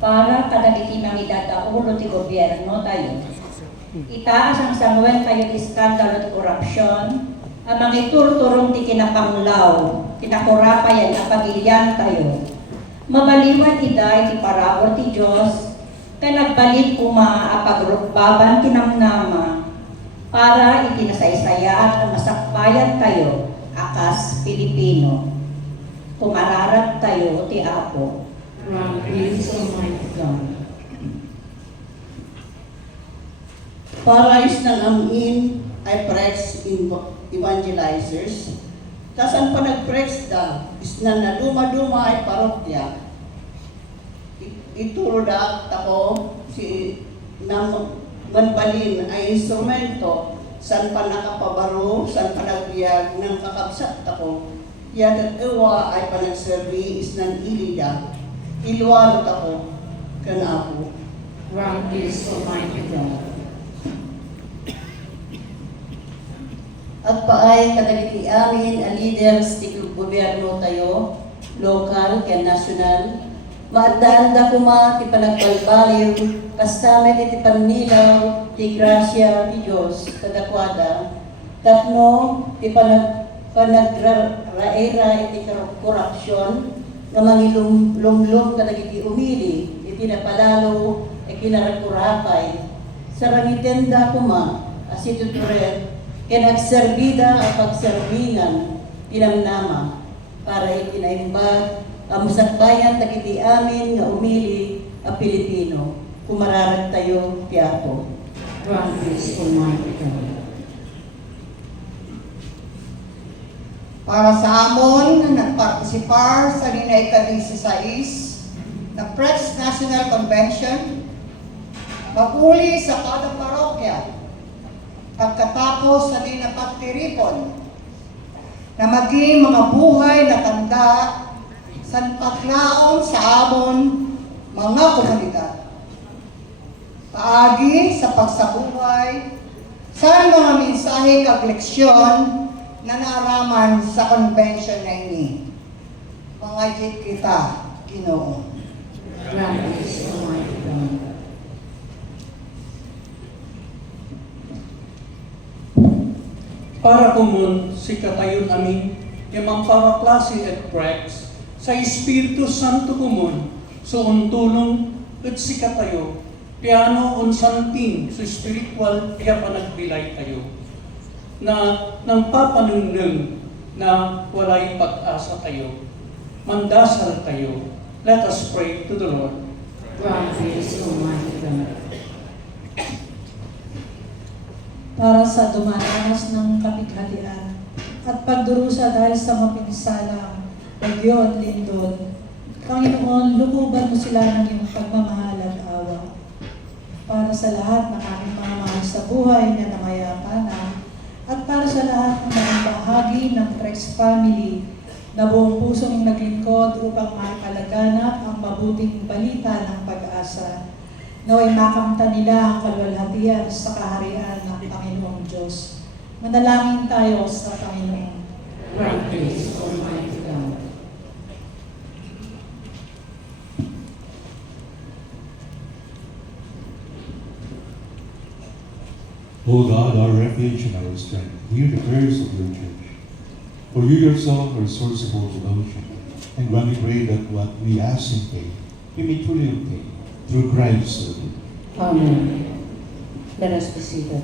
para kadagiti mangidata ulo ti gobyerno tayo. Itaas ang sangwen tayo ti skandalo at korupsyon, ang mga iturturong ti kinapanglaw, kinakurapayan na pagilyan tayo. Mabaliwan iday ti parabor ti Diyos, kay nagbalik kuma apagbaban tinamnama, para itinasaysayaat ang masakbayan tayo, akas Pilipino. Kumararat tayo ti Apo. From grace Almighty God. Parais ng amin ay press evangelizers. Kasan pa nag-press da, isnan na duma-duma ay parokya. Ituro da tako si manbalin ay instrumento san pa nakapabaro, san pa nagbiag ng kakabsat tako. Yadat ewa ay panagserbi isnan ilida. Iluwalot ako kanapo. From grace Almighty God. At paay kadagiti amin a leaders ti gobyerno tayo, local ken national, maadaan kuma ti panagbalbaliw, kastamay ti pannilaw, ti grasya ti Diyos, kadakwada, tapno ti panagraera iti korupsyon, nga mangilumlum kadagiti umili, iti napalalo, kinarakurapay, sa rangitenda kuma, asituturet, kinagserbida at pagserbingan pinamnama para itinaimbag ang musakbayan tagiti amin nga umili a Pilipino. Kumararat tayo, Tiapo. From grace Almighty God. Para sa amon nagpartisipar sa ika-16 na Press National Convention, maguli sa kada parokya pagkatapos sa dinapagtiripon na maging mga buhay na tanda sa paglaon sa amon mga komunidad. Paagi sa pagsabuhay sa mga mensahe kag leksyon na naaraman sa convention na ini. Mga kita, Ginoo. From grace Almighty God. Para kumun si katayon amin, yung para klase at prex, sa Espiritu Santo kumun, so untulong at si katayo, piano unsanting so spiritual kaya panagbilay kayo, na nang papanunong na walay pag-asa tayo, mandasal tayo. Let us pray to the Lord. From grace Almighty God. Para sa dumaranas ng kapighatian at pagdurusa dahil sa mapinsalang bagyo at lindol. Panginoon, lukuban mo sila ng iyong pagmamahal at awa. Para sa lahat ng aming mga mahal sa buhay na namayapana at para sa lahat ng mga bahagi ng Prex family na buong pusong naglingkod upang maipalaganap ang mabuting balita ng pag-asa. Naway makamta nila ang kalwalhatian sa kaharian ng Panginoong Diyos. Manalangin tayo sa Panginoon. From grace Almighty God. O God, our refuge and our strength, hear the prayers of your church. For you yourself are a source of all devotion, and when we pray that what we ask in faith, we may truly obtain. Through Christ. Amen. Let us be seated.